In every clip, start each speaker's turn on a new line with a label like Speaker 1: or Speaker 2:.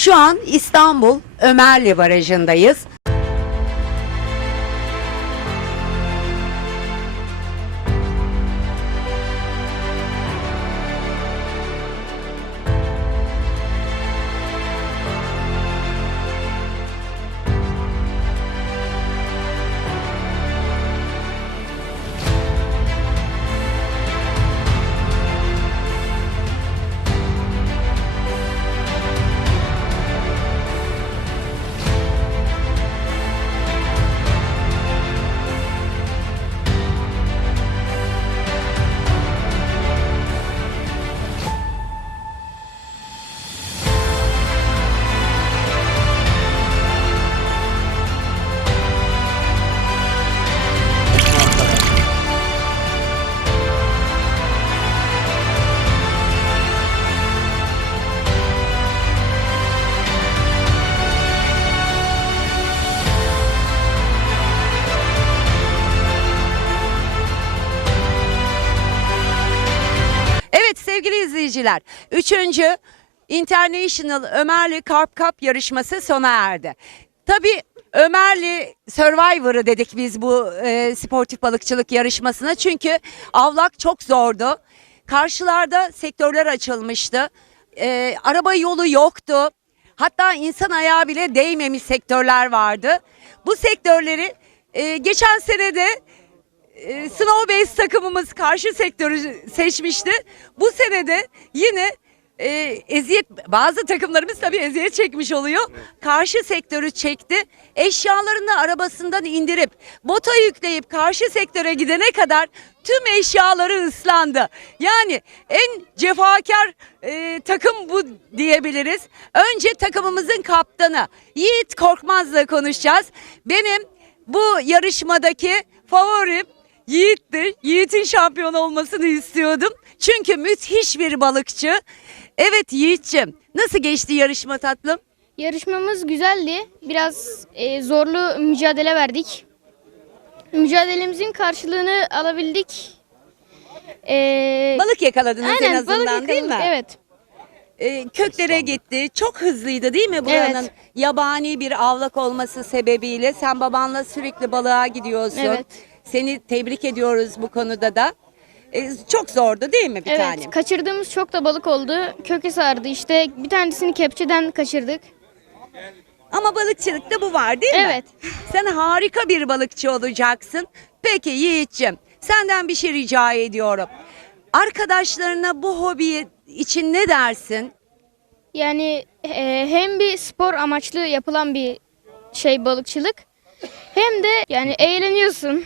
Speaker 1: Şu an İstanbul Ömerli Barajı'ndayız. İzleyiciler, 3. International Ömerli Carp Cup yarışması sona erdi. Tabii Ömerli Survivor'ı dedik biz bu e, sportif balıkçılık yarışmasına. Çünkü avlak çok zordu. Karşılarda sektörler açılmıştı. E, araba yolu yoktu. Hatta insan ayağı bile değmemiş sektörler vardı. Bu sektörleri e, geçen senede e, Snow Base takımımız karşı sektörü seçmişti. Bu senede yine e, eziyet bazı takımlarımız tabii eziyet çekmiş oluyor. Karşı sektörü çekti. Eşyalarını arabasından indirip bota yükleyip karşı sektöre gidene kadar tüm eşyaları ıslandı. Yani en cefakar e, takım bu diyebiliriz. Önce takımımızın kaptanı Yiğit Korkmaz'la konuşacağız. Benim bu yarışmadaki favorim Yiğit'tir. Yiğit'in şampiyon olmasını istiyordum. Çünkü müthiş bir balıkçı. Evet Yiğit'ciğim nasıl geçti yarışma tatlım?
Speaker 2: Yarışmamız güzeldi. Biraz e, zorlu mücadele verdik. Mücadelemizin karşılığını alabildik. E,
Speaker 1: Balık yakaladınız en
Speaker 2: aynen,
Speaker 1: azından
Speaker 2: balık
Speaker 1: değil mi?
Speaker 2: Evet.
Speaker 1: Ee, köklere gitti. Çok hızlıydı değil mi buranın?
Speaker 2: Evet.
Speaker 1: Yabani bir avlak olması sebebiyle sen babanla sürekli balığa gidiyorsun.
Speaker 2: Evet.
Speaker 1: Seni tebrik ediyoruz bu konuda da. Ee, çok zordu değil mi bir
Speaker 2: evet.
Speaker 1: tanem?
Speaker 2: Kaçırdığımız çok da balık oldu. Köke sardı. İşte bir tanesini kepçeden kaçırdık.
Speaker 1: Ama balıkçılıkta bu var değil mi?
Speaker 2: Evet.
Speaker 1: Sen harika bir balıkçı olacaksın. Peki Yiğit'ciğim senden bir şey rica ediyorum. Arkadaşlarına bu hobi için ne dersin?
Speaker 2: Yani e, hem bir spor amaçlı yapılan bir şey balıkçılık. Hem de yani eğleniyorsun.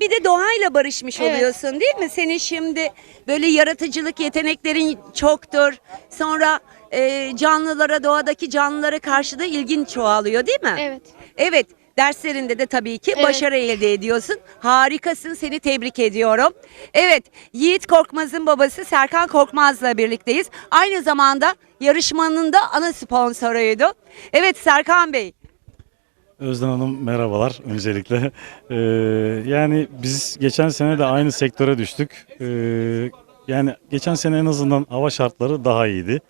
Speaker 1: Bir de doğayla barışmış
Speaker 2: Evet.
Speaker 1: oluyorsun değil mi? Senin şimdi böyle yaratıcılık yeteneklerin çoktur. Sonra e, canlılara, doğadaki canlılara karşı da ilgin çoğalıyor değil mi?
Speaker 2: Evet.
Speaker 1: Evet. Derslerinde de tabii ki
Speaker 2: Evet.
Speaker 1: başarı elde ediyorsun. Harikasın. Seni tebrik ediyorum. Evet. Yiğit Korkmaz'ın babası Serkan Korkmaz'la birlikteyiz. Aynı zamanda yarışmanın da ana sponsoruydu. Evet Serkan Bey.
Speaker 3: Özden Hanım merhabalar öncelikle. Ee, yani biz geçen sene de aynı sektöre düştük. Ee, yani geçen sene en azından hava şartları daha iyiydi.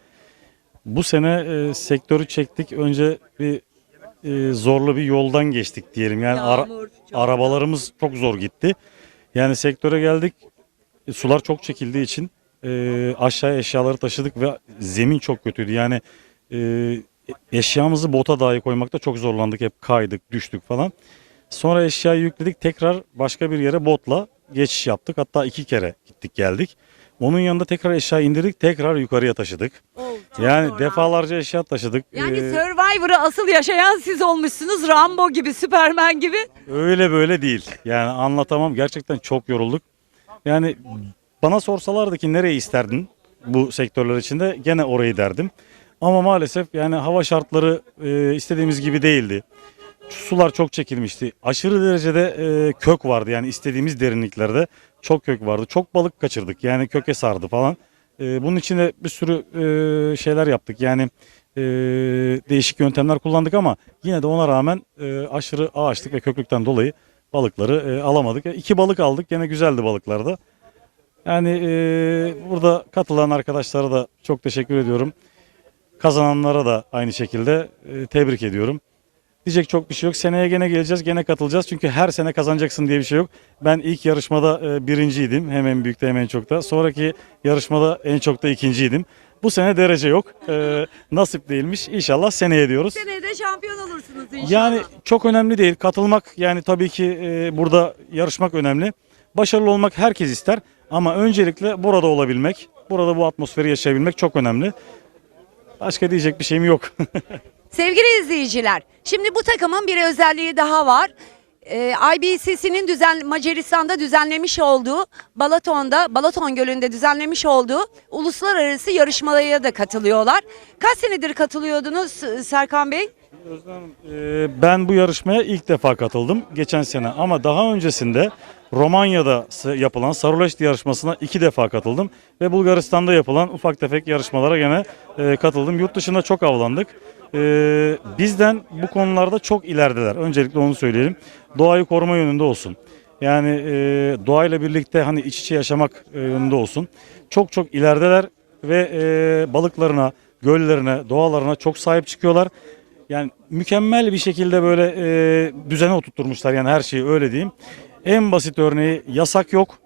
Speaker 3: Bu sene e, sektörü çektik. Önce bir e, zorlu bir yoldan geçtik diyelim. Yani ara- arabalarımız çok zor gitti. Yani sektöre geldik. e, sular çok çekildiği için e, aşağıya eşyaları taşıdık ve zemin çok kötüydü. Yani e, eşyamızı bota dahi koymakta çok zorlandık. Hep kaydık, düştük falan. Sonra eşyayı yükledik. Tekrar başka bir yere botla geçiş yaptık. Hatta iki kere gittik geldik. Onun yanında tekrar eşyayı indirdik. Tekrar yukarıya taşıdık.
Speaker 1: Çok
Speaker 3: Yani
Speaker 1: ha.
Speaker 3: defalarca eşya taşıdık.
Speaker 1: Yani
Speaker 3: Ee,
Speaker 1: Survivor'ı asıl yaşayan siz olmuşsunuz. Rambo gibi, Superman gibi.
Speaker 3: Öyle böyle değil. Yani anlatamam. Gerçekten çok yorulduk. Yani bana sorsalardı ki nereyi isterdin bu sektörler içinde gene orayı derdim. Ama maalesef yani hava şartları e, istediğimiz gibi değildi. Sular çok çekilmişti. Aşırı derecede e, kök vardı yani istediğimiz derinliklerde çok kök vardı. Çok balık kaçırdık yani köke sardı falan. E, bunun için de bir sürü e, şeyler yaptık. Yani e, değişik yöntemler kullandık ama yine de ona rağmen e, aşırı ağaçlık ve köklükten dolayı balıkları e, alamadık. E, iki balık aldık gene güzeldi balıklar da. Yani e, burada katılan arkadaşlara da çok teşekkür ediyorum. Kazananlara da aynı şekilde e, tebrik ediyorum. Diyecek çok bir şey yok. Seneye gene geleceğiz, gene katılacağız. Çünkü her sene kazanacaksın diye bir şey yok. Ben ilk yarışmada e, birinciydim. Hem en büyükte hem en çokta. Sonraki yarışmada en çok da ikinciydim. Bu sene derece yok. E, nasip değilmiş. İnşallah seneye diyoruz.
Speaker 1: Seneye de şampiyon olursunuz inşallah.
Speaker 3: Yani çok önemli değil. Katılmak yani tabii ki e, burada yarışmak önemli. Başarılı olmak herkes ister. Ama öncelikle burada olabilmek, burada bu atmosferi yaşayabilmek çok önemli. Başka diyecek bir şeyim yok.
Speaker 1: Sevgili izleyiciler, şimdi bu takımın bir özelliği daha var. Ee, IBCC'nin düzen Macaristan'da düzenlemiş olduğu Balaton'da Balaton Gölü'nde düzenlemiş olduğu uluslararası yarışmalara da katılıyorlar. Kaç senedir katılıyordunuz e, Serkan Bey?
Speaker 3: Ee, ben bu yarışmaya ilk defa katıldım geçen sene ama daha öncesinde Romanya'da yapılan Saruleşti yarışmasına iki defa katıldım ve Bulgaristan'da yapılan ufak tefek yarışmalara gene e, katıldım. Yurt dışında çok avlandık. Ee, bizden bu konularda çok ilerideler. Öncelikle onu söyleyelim. Doğayı koruma yönünde olsun. Yani e, doğayla birlikte hani iç içe yaşamak e, yönünde olsun. Çok çok ilerideler ve e, balıklarına, göllerine, doğalarına çok sahip çıkıyorlar. Yani mükemmel bir şekilde böyle e, düzene oturtturmuşlar yani her şeyi öyle diyeyim. En basit örneği yasak yok.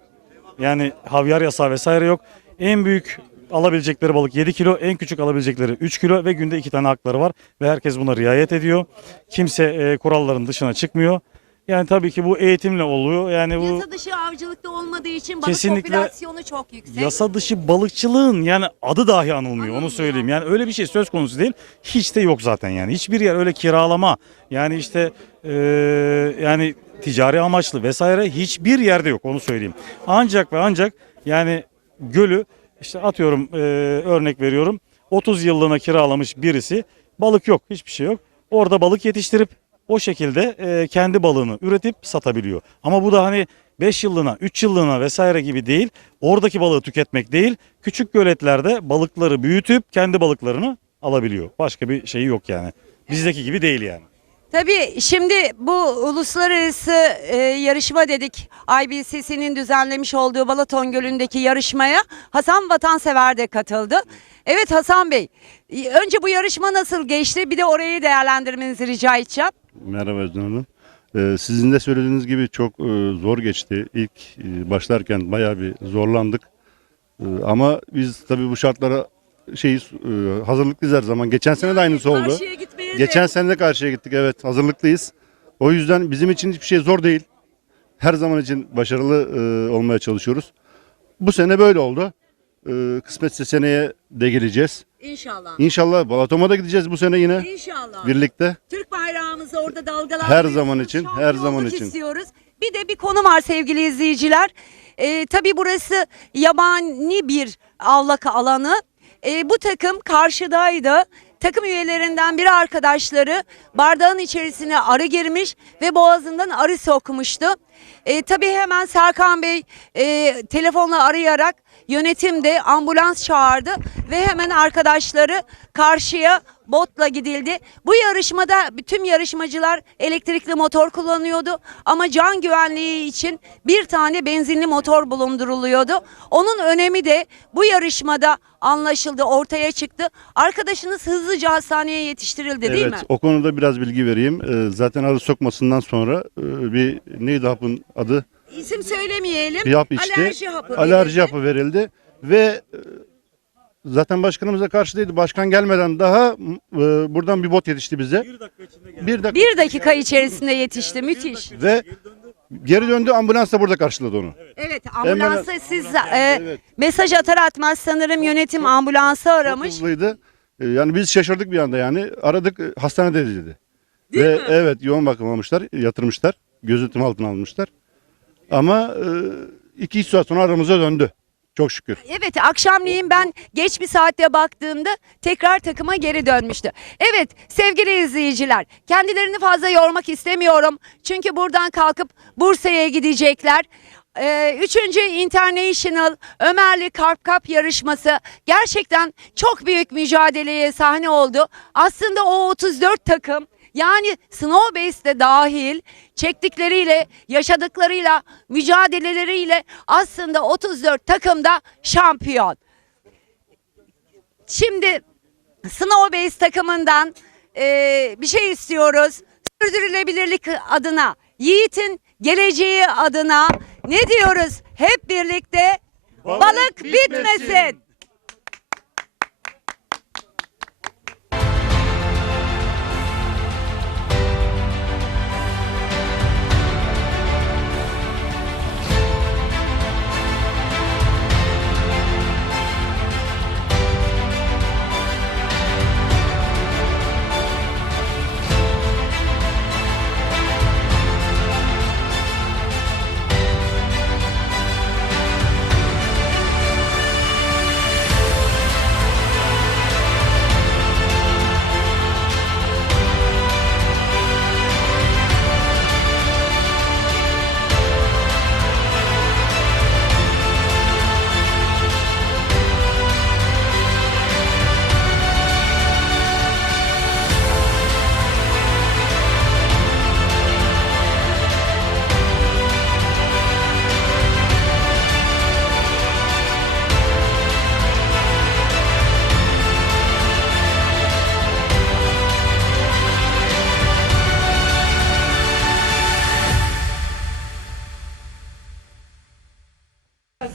Speaker 3: Yani havyar yasağı vesaire yok. En büyük alabilecekleri balık 7 kilo, en küçük alabilecekleri 3 kilo ve günde 2 tane hakları var. Ve herkes buna riayet ediyor. Kimse e, kuralların dışına çıkmıyor. Yani tabii ki bu eğitimle oluyor. Yani bu
Speaker 1: Yasa dışı avcılıkta olmadığı için balık
Speaker 3: Kesinlikle
Speaker 1: popülasyonu çok yüksek.
Speaker 3: yasa dışı balıkçılığın yani adı dahi anılmıyor onu söyleyeyim. Yani öyle bir şey söz konusu değil. Hiç de yok zaten yani. Hiçbir yer öyle kiralama yani işte e, yani ticari amaçlı vesaire hiçbir yerde yok onu söyleyeyim. Ancak ve ancak yani gölü işte atıyorum e, örnek veriyorum 30 yıllığına kiralamış birisi balık yok hiçbir şey yok. Orada balık yetiştirip o şekilde e, kendi balığını üretip satabiliyor. Ama bu da hani 5 yıllığına, 3 yıllığına vesaire gibi değil. Oradaki balığı tüketmek değil. Küçük göletlerde balıkları büyütüp kendi balıklarını alabiliyor. Başka bir şeyi yok yani. Bizdeki gibi değil yani.
Speaker 1: Tabii şimdi bu uluslararası e, yarışma dedik. IBCC'nin düzenlemiş olduğu Balaton Gölü'ndeki yarışmaya Hasan Vatansever de katıldı. Evet Hasan Bey, önce bu yarışma nasıl geçti? Bir de orayı değerlendirmenizi rica edeceğim.
Speaker 4: Merhaba Özden Hanım. Ee, sizin de söylediğiniz gibi çok e, zor geçti. İlk e, başlarken bayağı bir zorlandık. E, ama biz tabii bu şartlara şey e, hazırlıklıyız her zaman. Geçen sene de aynısı oldu.
Speaker 1: Karşıya gitmeye de-
Speaker 4: Geçen sene de karşıya gittik evet hazırlıklıyız. O yüzden bizim için hiçbir şey zor değil. Her zaman için başarılı e, olmaya çalışıyoruz. Bu sene böyle oldu. E, kısmetse seneye de geleceğiz.
Speaker 1: İnşallah.
Speaker 4: İnşallah Balatom'a da gideceğiz bu sene yine
Speaker 1: İnşallah.
Speaker 4: birlikte.
Speaker 1: Türk bayrağımızı orada dalgalandırıyoruz.
Speaker 4: Her zaman için, her
Speaker 1: Şampiyonluk
Speaker 4: zaman için.
Speaker 1: istiyoruz. Bir de bir konu var sevgili izleyiciler. Ee, tabii burası yabani bir avlaka alanı. Ee, bu takım karşıdaydı. Takım üyelerinden biri arkadaşları bardağın içerisine arı girmiş ve boğazından arı sokmuştu. Ee, tabii hemen Serkan Bey e, telefonla arayarak yönetimde ambulans çağırdı ve hemen arkadaşları karşıya botla gidildi. Bu yarışmada tüm yarışmacılar elektrikli motor kullanıyordu ama can güvenliği için bir tane benzinli motor bulunduruluyordu. Onun önemi de bu yarışmada anlaşıldı, ortaya çıktı. Arkadaşınız hızlıca hastaneye yetiştirildi değil mi?
Speaker 4: Evet, o konuda biraz bilgi vereyim. Ee, zaten arı sokmasından sonra e, bir neydi hapın adı?
Speaker 1: İsim söylemeyelim.
Speaker 4: Bir hap içti.
Speaker 1: Alerji hapı.
Speaker 4: Alerji
Speaker 1: verildi.
Speaker 4: hapı verildi ve e, zaten başkanımız da karşıdaydı. Başkan gelmeden daha e, buradan bir bot yetişti bize. Bir dakika.
Speaker 1: Bir dakika içerisinde yetişti. Müthiş.
Speaker 4: Ve geri döndü ambulans da burada karşıladı onu.
Speaker 1: Evet ambulansa siz e,
Speaker 4: Evet.
Speaker 1: mesaj atar atmaz sanırım yönetim ambulansı aramış.
Speaker 4: hızlıydı. Ee, Yani biz şaşırdık bir anda yani. Aradık e, hastanede dedi. Ve evet yoğun bakım almışlar, yatırmışlar. Gözetim altına almışlar. Ama e, iki üç saat sonra aramıza döndü. Çok şükür.
Speaker 1: Evet akşamleyin ben geç bir saatte baktığımda tekrar takıma geri dönmüştü. Evet sevgili izleyiciler kendilerini fazla yormak istemiyorum. Çünkü buradan kalkıp Bursa'ya gidecekler. Ee, Üçüncü International Ömerli Karp Cup yarışması gerçekten çok büyük mücadeleye sahne oldu. Aslında o 34 takım yani Snowbase de dahil çektikleriyle, yaşadıklarıyla, mücadeleleriyle aslında 34 takımda şampiyon. Şimdi Snowbase takımından e, bir şey istiyoruz. Sürdürülebilirlik adına, Yiğit'in geleceği adına ne diyoruz? Hep birlikte balık, bitmesin.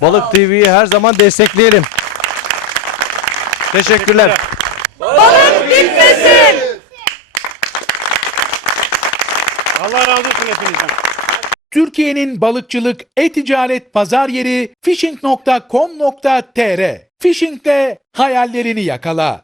Speaker 5: Balık TV'yi her zaman destekleyelim. Teşekkürler.
Speaker 1: Balık bitmesin.
Speaker 3: Allah razı olsun hepinizden.
Speaker 6: Türkiye'nin balıkçılık e-ticaret pazar yeri fishing.com.tr Fishing'de hayallerini yakala.